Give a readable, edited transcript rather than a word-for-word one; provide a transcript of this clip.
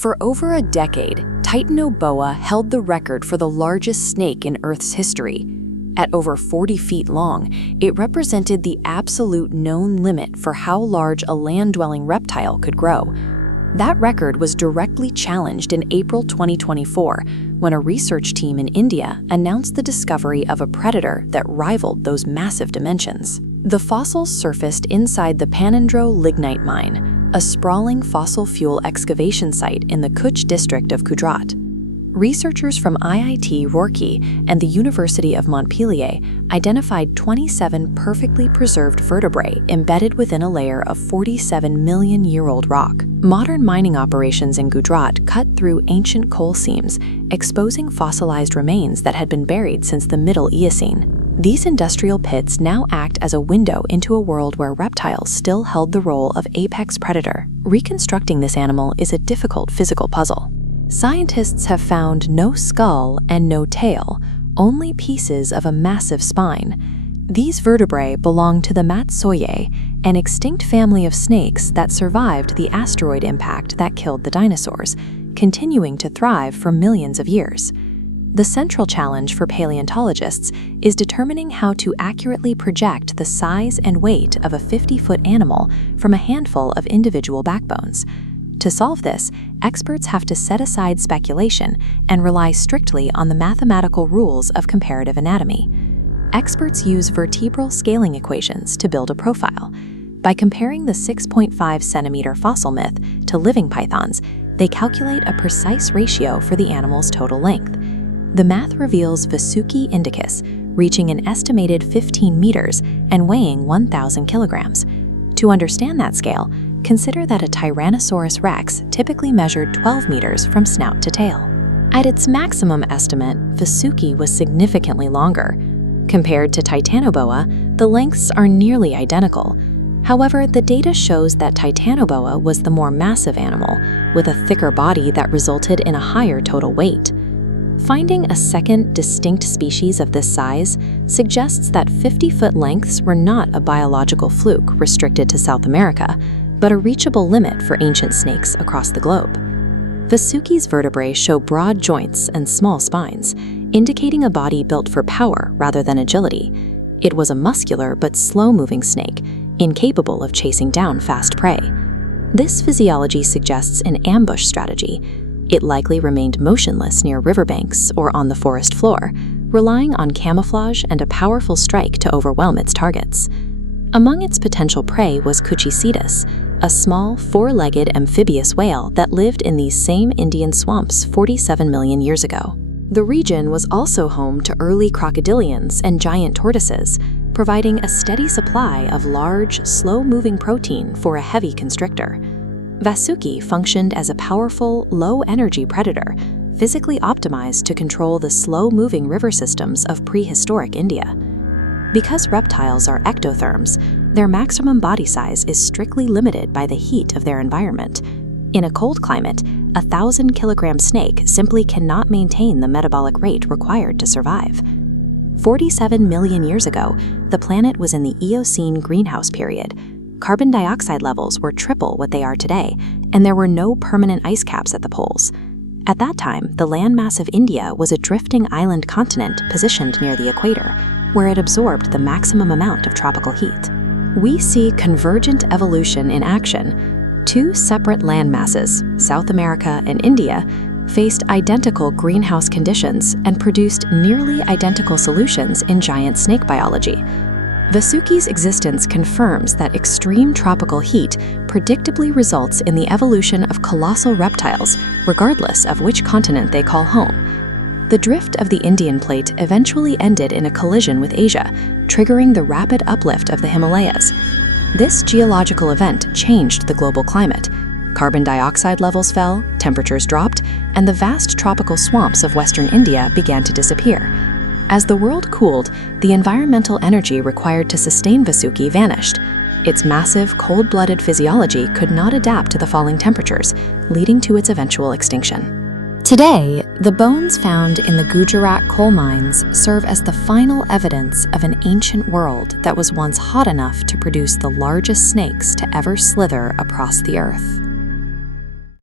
For over a decade, Titanoboa held the record for the largest snake in Earth's history. At over 40 feet long, it represented the absolute known limit for how large a land-dwelling reptile could grow. That record was directly challenged in April 2024 when a research team in India announced the discovery of a predator that rivaled those massive dimensions. The fossils surfaced inside the Panandro lignite mine, a sprawling fossil fuel excavation site in the Kutch district of Gujarat. Researchers from IIT Roorkee and the University of Montpellier identified 27 perfectly preserved vertebrae embedded within a layer of 47-million-year-old rock. Modern mining operations in Gujarat cut through ancient coal seams, exposing fossilized remains that had been buried since the Middle Eocene. These industrial pits now act as a window into a world where reptiles still held the role of apex predator. Reconstructing this animal is a difficult physical puzzle. Scientists have found no skull and no tail, only pieces of a massive spine. These vertebrae belong to the Matsoye, an extinct family of snakes that survived the asteroid impact that killed the dinosaurs, continuing to thrive for millions of years. The central challenge for paleontologists is determining how to accurately project the size and weight of a 50-foot animal from a handful of individual backbones. To solve this, experts have to set aside speculation and rely strictly on the mathematical rules of comparative anatomy. Experts use vertebral scaling equations to build a profile. By comparing the 6.5-centimeter fossil myth to living pythons, they calculate a precise ratio for the animal's total length. The math reveals Vasuki Indicus, reaching an estimated 15 meters and weighing 1,000 kilograms. To understand that scale, consider that a Tyrannosaurus rex typically measured 12 meters from snout to tail. At its maximum estimate, Vasuki was significantly longer. Compared to Titanoboa, the lengths are nearly identical. However, the data shows that Titanoboa was the more massive animal, with a thicker body that resulted in a higher total weight. Finding a second distinct species of this size suggests that 50-foot lengths were not a biological fluke restricted to South America, but a reachable limit for ancient snakes across the globe. Vasuki's vertebrae show broad joints and small spines, indicating a body built for power rather than agility. It was a muscular but slow-moving snake, incapable of chasing down fast prey. This physiology suggests an ambush strategy. It likely remained motionless near riverbanks or on the forest floor, relying on camouflage and a powerful strike to overwhelm its targets. Among its potential prey was Cuchicitus, a small, four-legged amphibious whale that lived in these same Indian swamps 47 million years ago. The region was also home to early crocodilians and giant tortoises, providing a steady supply of large, slow-moving protein for a heavy constrictor. Vasuki functioned as a powerful, low-energy predator, physically optimized to control the slow-moving river systems of prehistoric India. Because reptiles are ectotherms, their maximum body size is strictly limited by the heat of their environment. In a cold climate, a 1,000-kilogram snake simply cannot maintain the metabolic rate required to survive. 47 million years ago, the planet was in the Eocene greenhouse period. Carbon dioxide levels were triple what they are today, and there were no permanent ice caps at the poles. At that time, the landmass of India was a drifting island continent positioned near the equator, where it absorbed the maximum amount of tropical heat. We see convergent evolution in action. Two separate landmasses, South America and India, faced identical greenhouse conditions and produced nearly identical solutions in giant snake biology. Vasuki's existence confirms that extreme tropical heat predictably results in the evolution of colossal reptiles, regardless of which continent they call home. The drift of the Indian plate eventually ended in a collision with Asia, triggering the rapid uplift of the Himalayas. This geological event changed the global climate. Carbon dioxide levels fell, temperatures dropped, and the vast tropical swamps of western India began to disappear. As the world cooled, the environmental energy required to sustain Vasuki vanished. Its massive, cold-blooded physiology could not adapt to the falling temperatures, leading to its eventual extinction. Today, the bones found in the Gujarat coal mines serve as the final evidence of an ancient world that was once hot enough to produce the largest snakes to ever slither across the earth.